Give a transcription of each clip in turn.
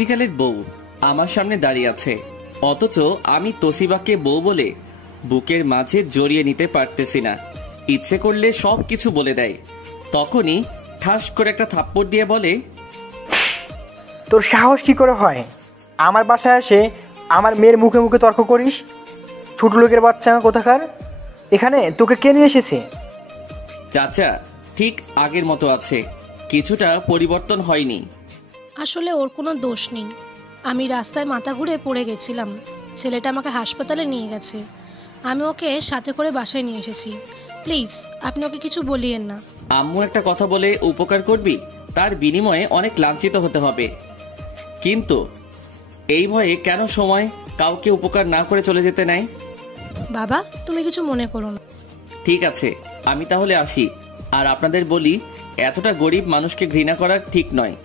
পিচ্চিকালের বউ আমার সামনে দাঁড়িয়ে আছে, অথচ আমি তোসিবাকে বউ বলে বুকের মাঝে জড়িয়ে নিতে পারতেছি না। ইচ্ছে করলে সবকিছু বলে দেয়। তখনই ঠাস করে একটা থাপ্পড় দিয়ে বলে, তোর সাহস কি করে হয় আমার বাসায় এসে আমার মেয়ের মুখে মুখে তর্ক করিস? ছোট লোকের বাচ্চা কোথাকার! এখানে তোকে কে নিয়ে এসেছে? চাচা ঠিক আগের মতো আছে, কিছুটা পরিবর্তন হয়নি। আসলে ওর কোনো দোষ নেই। আমি রাস্তায় মাথা ঘুরে পড়ে গেছিলাম, ছেলেটা আমাকে হাসপাতালে নিয়ে গেছে, আমি ওকে সাথে করে বাসায় নিয়ে এসেছি। প্লিজ আপনি ওকে কিছু বলিয়েন না। আম্মু একটা কথা বলে উপকার করবি, তার বিনিময়ে অনেক লাঞ্ছিত হতে হবে। কিন্তু এই ভয়ে কেন সময় কাউকে উপকার না করে চলে যেতে নাই? বাবা তুমি কিছু মনে করো না। ঠিক আছে, আমি তাহলে আসি। আর আপনাদের বলি, এতটা গরিব মানুষকে ঘৃণা করা ঠিক নয়।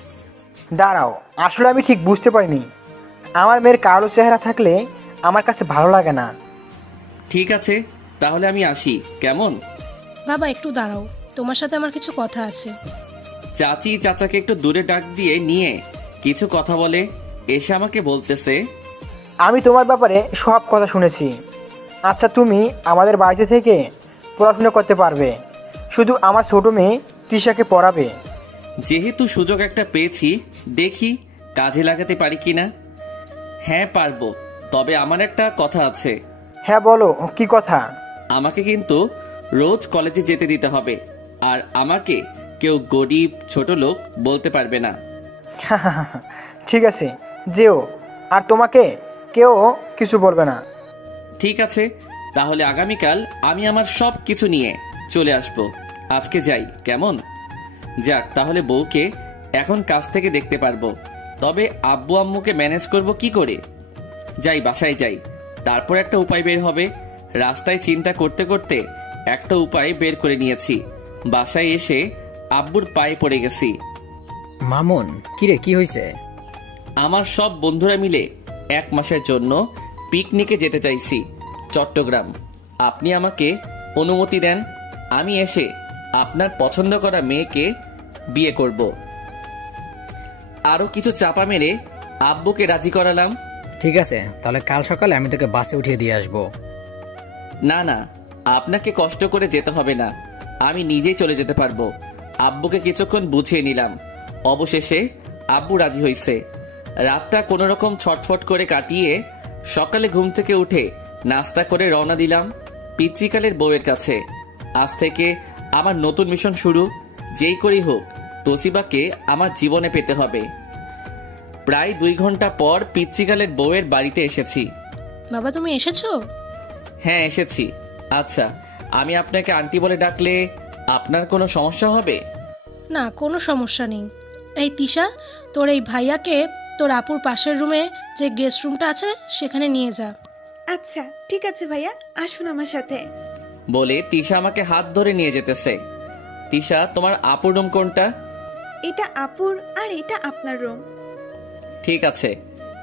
দাঁড়াও, আসলে আমি ঠিক বুঝতে পারিনি। আমার মেয়ের কালো চেহারা থাকলে আমার কাছে ভালো লাগে না। ঠিক আছে, তাহলে আমি আসি, কেমন? বাবা একটু দাঁড়াও, তোমার সাথে আমার কিছু কথা আছে। চাচি চাচাকে একটু দূরে ডাক দিয়ে নিয়ে কিছু কথা বলে এসে আমাকে বলতেছে, আমি তোমার ব্যাপারে সব কথা শুনেছি। আচ্ছা, তুমি আমাদের বাড়িতে থেকে পড়াশোনা করতে পারবে, শুধু আমার ছোটো মেয়ে তৃষাকে পড়াবে। যেহেতু সুযোগ একটা পেয়েছি, দেখি কাজে লাগাতে পারি কিনা। হ্যাঁ পারবো, তবে আমার একটা কথা আছে। হ্যাঁ বলো, কি কথা? আমাকে কিন্তু রোজ কলেজে যেতে দিতে হবে, আর আমাকে কেউ গরিব ছোট লোক বলতে পারবে না। ঠিক আছে, যেও, আর তোমাকে কেউ কিছু বলবে না। ঠিক আছে, তাহলে আগামীকাল আমি আমার সব কিছু নিয়ে চলে আসব। আজকে যাই, কেমন? যাক, তাহলে বউকে এখন কাছ থেকে দেখতে পারবো। তবে আব্বু আম্মুকে ম্যানেজ করব কি করে? যাই, বাসায় যাই, তারপর একটা উপায় বের হবে। রাস্তায় চিন্তা করতে করতে একটা উপায় বের করে নিয়েছি। বাসায় এসে আব্বুর পায়ে পড়ে গেছি। মামুন, কিরে, কি হয়েছে? আমার সব বন্ধুরা মিলে 1 মাসের জন্য পিকনিকে যেতে চাইছি চট্টগ্রাম। আপনি আমাকে অনুমতি দেন, আমি এসে আপনার পছন্দ করা মেয়েকে বিয়ে করব। আরো কিছু চাপা মেরে আব্বুকে রাজি করালাম। ঠিক আছে, তাহলে কাল সকালে আমি তোকে বাসে উঠিয়ে দিয়ে আসবো। না না, আপনাকে কষ্ট করে যেতে হবে না, আমি নিজেই চলে যেতে পারবো। আব্বুকে কিছুক্ষণ বুঝিয়ে নিলাম, অবশেষে আব্বু রাজি হয়েছে। রাতটা কোনো রকম ছটফট করে কাটিয়ে সকালে ঘুম থেকে উঠে নাস্তা করে রওনা দিলাম পিচ্চিকালের বউয়ের কাছে। আজ থেকে আমার নতুন মিশন শুরু। যেই করেই হোক তোসিবাকে আমার জীবনে পেতে হবে। প্রায় 2 ঘন্টা পর পিচ্চিকালের বউয়ের বাড়িতে এসেছি। বাবা তুমি এসেছো? হ্যাঁ এসেছি। আচ্ছা, আমি আপনাকে আন্টি বলে ডাকলে আপনার কোনো সমস্যা হবে? না, কোনো সমস্যা নেই। এই তিশা, তোর এই ভাইয়াকে তোর আপুর পাশের রুমে যে গেস্ট রুমটা আছে সেখানে নিয়ে যা। আচ্ছা ঠিক আছে ভাইয়া, আসুন আমার সাথে। বলে তিশা আমাকে হাত ধরে নিয়ে যেতেছে। তিশা, তোমার আপুর রুম কোনটা? এটা আপুর আর এটা আপনার রুম। ঠিক আছে,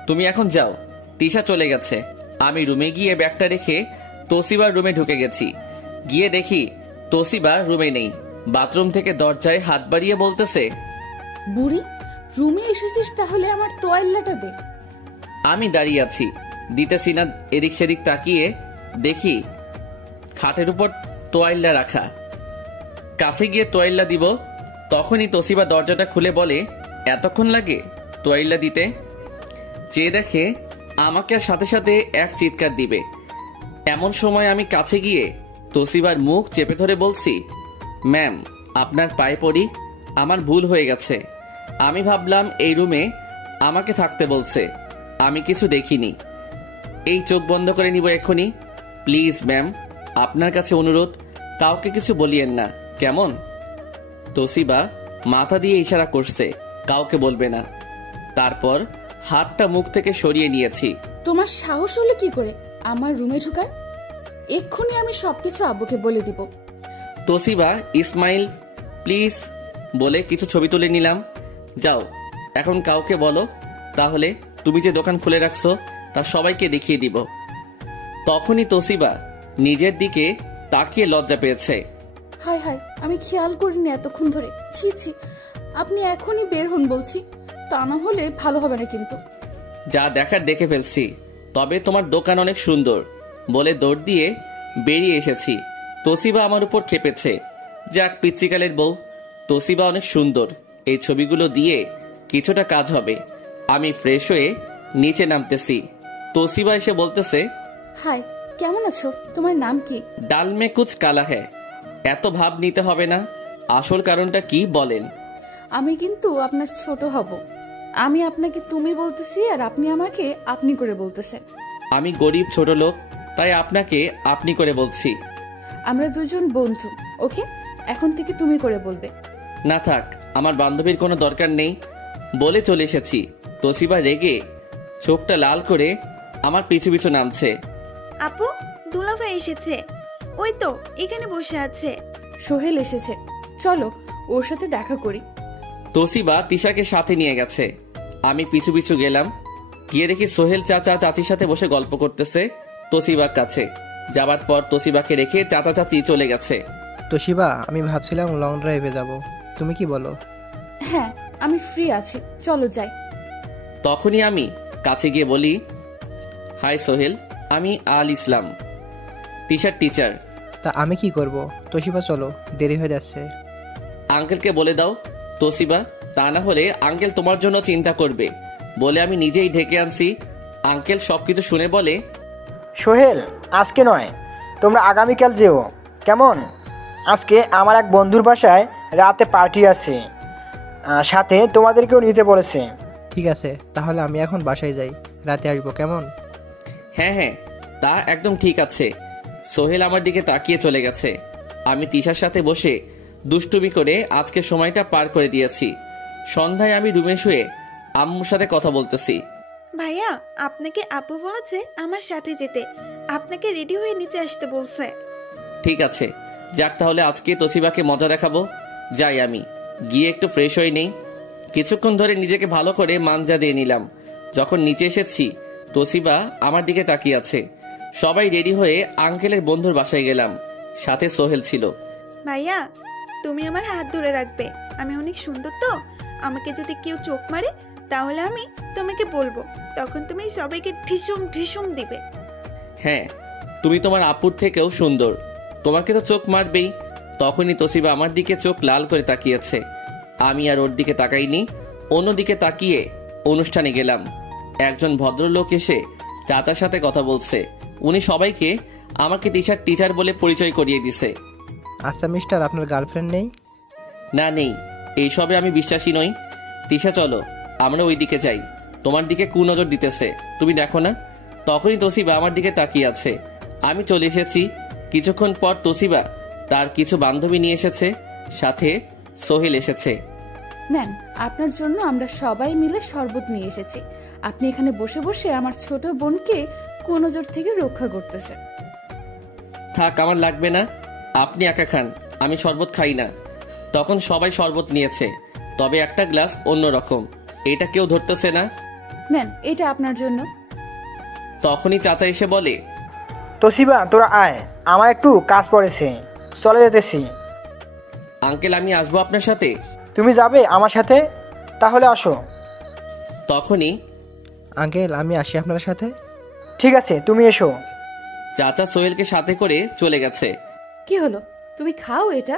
তুমি এখন যাও। তিশা চলে গেছে। আমি রুমে গিয়ে ব্যাগটা রেখে তোসিবার রুমে ঢুকে গেছি। গিয়ে দেখি তোসিবা রুমে নেই। বাথরুম থেকে দরজায় হাত বাড়িয়ে বলতেছে, বুড়ি, রুমে এসেছিস, তাহলে আমার তোয়াল্লাটা দে। আমি দাঁড়িয়ে আছি, দিতেছি না। এদিক সেদিক তাকিয়ে দেখি খাটের উপর তোয়াইল্লা রাখা। কাছে গিয়ে তোয়াইল্লা দিব, তখনই তোসিবা দরজাটা খুলে বলে, এতক্ষণ লাগে তোয়াইল্লা দিতে? চেয়ে দেখে আমাকে সাথে সাথে এক চিৎকার দিবে। এমন সময় আমি কাছে গিয়ে তোসিবার মুখ চেপে ধরে বলছি, ম্যাম আপনার পায়ে পড়ি, আমার ভুল হয়ে গেছে। আমি ভাবলাম এই রুমে আমাকে থাকতে বলছে, আমি কিছু দেখিনি। এই চোখ বন্ধ করে নিব এক্ষুনি। প্লিজ ম্যাম, আপনার কাছে অনুরোধ, কাউকে কিছু বলিয়েন না, কেমন? তোসিবা মাথা দিয়ে ইশারা করছে, কাউকে বলবে না। তারপর হাতটা মুখ থেকে সরিয়ে নিয়েছি। তোমার সাহস হলো কি করে আমার রুমে ঢোকার? এক্ষুনি আমি সবকিছু আব্বুকে বলে দিব। তোসিবা ইসমাইল প্লিজ বলে কিছু ছবি তুলে নিলাম। যাও এখন কাউকে বলো, তাহলে তুমি যে দোকান খুলে রাখছো তা সবাইকে দেখিয়ে দিব। তখনই তোসিবা নিজের দিকে তাকিয়ে লজ্জা পেয়েছে। হায় হায়, আমি খেয়াল করিনি এতক্ষণ ধরে। ছি ছি, আপনি এখনই বের হন বলছি, তা না হলে ভালো হবে না কিন্তু। যা দেখার দেখে ফেলছি, তবে তোমার দোকান অনেক সুন্দর বলে দৌড় দিয়ে বেরিয়ে এসেছি। তোসিবা আমার উপর খেপেছে। যাক, পিচ্চিকালের বউ। তোসিবা অনেক সুন্দর, এই ছবিগুলো দিয়ে কিছুটা কাজ হবে। আমি ফ্রেশ হয়ে নিচে নামতেছি, তোসিবা এসে বলতেছে, হাই, কেমন আছো? তোমার নাম কি? ডাল মে কুচ কালা হ্যায়। এত ভাব নিতে হবে না, আসল কারণটা কি বলেন। আমি কিন্তু আপনার ছোট হব। আমি আপনাকে তুমি বলতেছি আর আপনি আমাকে আপনি করে বলতেছেন। আমি গরিব ছোট লোক, তাই আপনাকে আপনি করে বলছি। আমরা দুজন বন্ধু, ওকে? এখন থেকে তুমি করে বলবে। না থাক, আমার বান্ধবীর কোনো দরকার নেই বলে চলে এসেছি। তোসিবা রেগে চোখটা লাল করে আমার পিছু পিছু নামছে। আপু, দুলাভাই এসেছে, ওই তো এখানে বসে আছে। সোহেল এসেছে, চলো ওর সাথে দেখা করি। তোসিবা তিশাকে সাথে নিয়ে গেছে। আমি পিছু পিছু গেলাম, গিয়ে দেখি সোহেল চাচা চাচির সাথে বসে গল্প করতেছে তোসিবার কাছে। যাবার পর তোসিবাকে রেখে চাচা চাচি চলে গেছে। তোশিবা, আমি ভাবছিলাম লং ড্রাইভে যাব, তুমি কি বলো? হ্যাঁ, আমি ফ্রি আছি, চলো যাই। তখনই আমি কাছে গিয়ে বলি, হাই সোহেল, আমি আল ইসলাম, তিশার টিচার। তা আমি কি করব? তোশিবা চলো, দেরি হয়ে যাচ্ছে। আঙ্কেলকে বলে দাও তোসিবা, তা না হলে আঙ্কেল তোমার জন্য চিন্তা করবে বলে আমি নিজেই ঢেকে আনছি। আঙ্কেল সবকিছু শুনে বলে, সোহেল, আজকে নয়, তোমরা আগামীকাল যেও, কেমন? আজকে আমার এক বন্ধুর বাসায় রাতে পার্টি আছে, সাথে তোমাদেরকেও নিতে বলেছে। ঠিক আছে, তাহলে আমি এখন বাসায় যাই, রাতে আসবো, কেমন? হ্যাঁ হ্যাঁ, তা একদম ঠিক আছে। সোহেল আমার দিকে তাকিয়ে চলে গেছে। আমি তিশার সাথে বসে দুষ্টুমি করে আজকে সময়টা পার করে দিয়েছি। সন্ধ্যায় আমি রুমে শুয়ে আম্মুর সাথে কথা বলতেছি। ভাইয়া, আপনাকে আপু বলেছে আমার সাথে যেতে, আপনাকে রেডি হয়ে নিচে আসতে বলছে। ঠিক আছে, যাক তাহলে আজকে তোসিবাকে মজা দেখাবো। যাই, আমি গিয়ে একটু ফ্রেশ হয়ে নেই। কিছুক্ষণ ধরে নিজেকে ভালো করে মানজা দিয়ে নিলাম। যখন নিচে এসেছি, তোসিবা আমার দিকে তাকিয়ে আছে। সবাই রেডি হয়ে আঙ্কেলের বন্ধুর বাসায় গেলাম, সাথে সোহেল ছিল। ভাইয়া, তুমি আমার হাত ধরে রাখবে, আমি অনেক সুন্দর তো, আমাকে যদি কেউ চোখ মারে তাহলে আমি তোমাকে বলবো, তখন তুমি সবাইকে ঢিসুম ঢিসুম দিবে। হ্যাঁ, তুমি তোমার আপুর থেকেও সুন্দর, তোমাকে তো চোখ মারবেই। তখনই তোসিবা আমার দিকে চোখ লাল করে তাকিয়েছে। আমি আর ওর দিকে তাকাইনি, অন্যদিকে তাকিয়ে অনুষ্ঠানে গেলাম। একজন ভদ্রলোক এসে চাচার সাথে কথা বলছে। উনি সবাইকে আমাকে তিশার টিচার বলে পরিচয় করিয়ে দিছে। আচ্ছা মিস্টার, আপনার গার্লফ্রেন্ড নেই? না, নেই, এইসবে আমি বিশ্বাসী নই। তিশা চলো, আমরা ওই দিকে যাই, তোমার দিকে কুনজর দিতেছে, তুমি দেখো না? তখনই তোসিবা আমার দিকে তাকিয়ে আছে। আমি চলে এসেছি। কিছুক্ষণ পর তোসিবা তার কিছু বান্ধবী নিয়ে এসেছে, সাথে সোহেল এসেছে। নেন, আপনার জন্য আমরা সবাই মিলে শরবত নিয়ে এসেছি। আপনি এখানে বসে বসে আমার ছোট বোনকে কুনজর থেকে রক্ষা করতেছেন। থাক, আমার লাগবে না, আপনি একা খান, আমি শরবত খাই না। তখন সবাই শরবত নিয়েছে, তবে একটা গ্লাস অন্যরকম, এটা কেউ ধরতেছে না। নেন, এটা আপনার জন্য। তখনই চাচা এসে বলে, তোসিবা, তোরা আয়, আমার একটু কাজ পড়েছে, চলে যেতেছি। আঙ্কেল, আমি আসবো আপনার সাথে। তুমি যাবে আমার সাথে? তাহলে আসো। তখনই আঙ্কেল, আমি আসি আপনার সাথে। ঠিক আছে, তুমি এসো। চাচা সোহেলকে সাথে করে চলে গেছে। কি হলো, তুমি খাও এটা।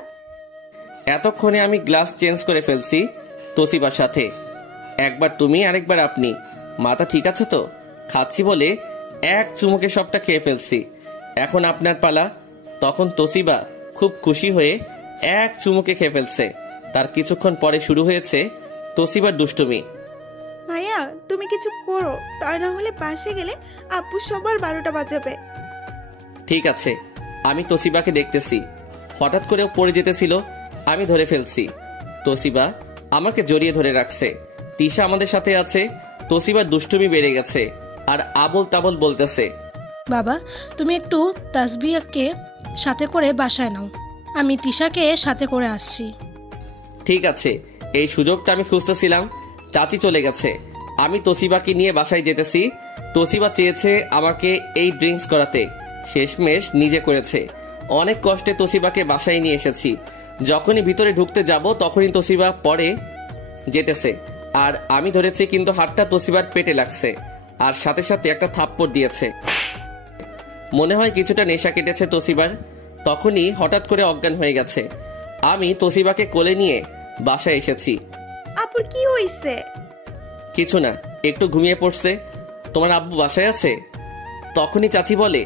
এতক্ষণে আমি গ্লাস চেঞ্জ করে ফেলছি তোসিবার সাথে, একবার তুমি আরেকবার আপনি। মাথা ঠিক আছে তো? খাচ্ছি বলে এক চুমুকে সবটা খেয়ে ফেলছি। এখন আপনার পালা। তখন তোসিবা খুব খুশি হয়ে এক চুমুকে খেয়ে ফেলছে। তার কিছুক্ষণ পরে শুরু হয়েছে তোসিবার দুষ্টুমি। ভাইয়া, তুমি কিছু করো, তা না হলে পাশে গেলে আপু সবার 12টা বাজাবে। ঠিক আছে, আমি তোসিবাকে দেখতেছি। হঠাৎ করেও পড়ে যেতেছিল, আমি ধরে ফেলছি। তোসিবা আমাকে জড়িয়ে ধরে রাখছে। তিশা আমাদের সাথে আছে। তোসিবার দুষ্টুমি বেড়ে গেছে আর আবল তাবল বলতেছে, বাবা, তুমি একটু তাসবিয়াকে সাথে করে বাসায় নাও, আমি তিশাকে সাথে করে আসছি। ঠিক আছে, এই সুযোগটা আমি খুঁজতেছিলাম। চাচি চলে গেছে, আমি তোসিবাকে নিয়ে বাসায় যেতেছি। তোসিবা চেয়েছে আমাকে এই ড্রিঙ্কস করাতে, শেষমেশ নিজে করেছে। অনেক কষ্টে তোসিবাকে বাসায় নিয়ে এসেছি। যখনই ভিতরে ঢুকতে যাব তখনই তোসিবা পরে যেতেছে। আর আমি ধরেছি, কিন্তু হাতটা তোসিবার পেটে লাগছে আর সাথে সাথে একটা থাপ্পড় দিয়েছে। মনে হয় কিছুটা নেশা কেটেছে তোসিবার। তখনই হঠাৎ করে অজ্ঞান হয়ে গেছে। আমি তোসিবাকে কোলে নিয়ে বাসায় এসেছি। আপুর কি হয়েছে? কিছু না, একটু ঘুমিয়ে পড়ছে। তোমার আব্বু বাসায় আছে? তখনই চাচি বলে,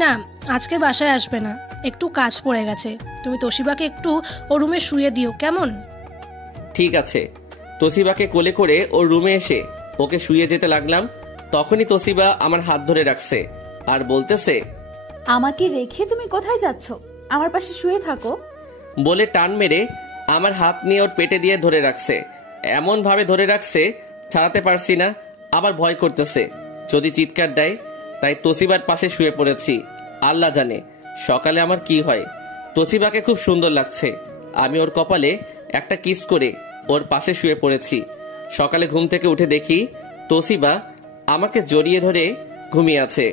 না, আজকে বাসায় আসবে না, একটু কাজ পড়ে গেছে। তুমি তোশিবাকে একটু ও রুমে শুয়ে দিও, কেমন? ঠিক আছে। তোসিবাকে কোলে করে ওর রুমে এসে ওকে শুয়ে যেতে লাগলাম। তখনই তোসিবা আমার হাত ধরে রাখছে আর বলতেছে, আমাকে রেখে তুমি কোথায় যাচ্ছ? আমার পাশে শুয়ে থাকো। বলে টান মেরে আমার হাত নিয়ে ওর পেটে দিয়ে ধরে রাখছে। এমন ভাবে ধরে রাখছে ছাড়াতে পারছি না। আবার ভয় করতেছে যদি চিৎকার দেয়, তাই তোসিবার পাশে শুয়ে পড়েছি। আল্লাহ জানে সকালে আমার কি হয়। তোসিবাকে খুব সুন্দর লাগছে। আমি ওর কপালে একটা কিস করে ওর পাশে শুয়ে পড়েছি। সকালে ঘুম থেকে উঠে দেখি তোসিবা আমাকে জড়িয়ে ধরে ঘুমিয়ে আছে।